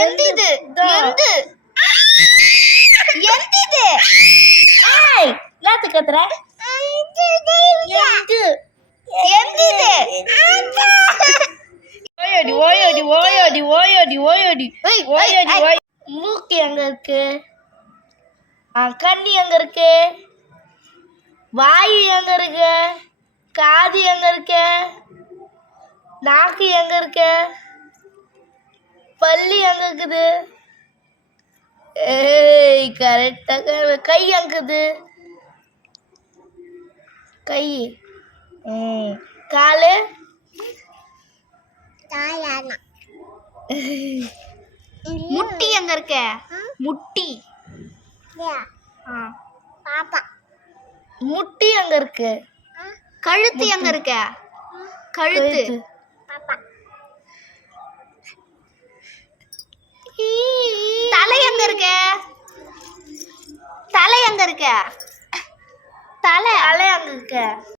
எந்த இது? எந்த? எந்த இது? ஏய் எல்லாத்து கத்துற? எந்த. எந்த இது? ஓயோடி ஓயோடி ஓயோடி ஓயோடி ஓயோடி. ஓயோடி. ஓய் மூக்கு எங்க இருக்கு? கண்ணி எங்க இருக்கு? வாயு எங்க இருக்கு? காது எங்க இருக்கு? நாக்கு எங்க இருக்கு? பல்லு எங்க இருக்குது ஏய் கரெக்டாக கை எங்குது கை ம். காலு. முட்டி எங்க இருக்க? முட்டி. முட்டி எங்க இருக்கு? கழுத்து எங்க இருக்க? கழுத்து. எங்க இருக்க? தலை எங்க இருக்க? தலை. தலை அங்க இருக்க?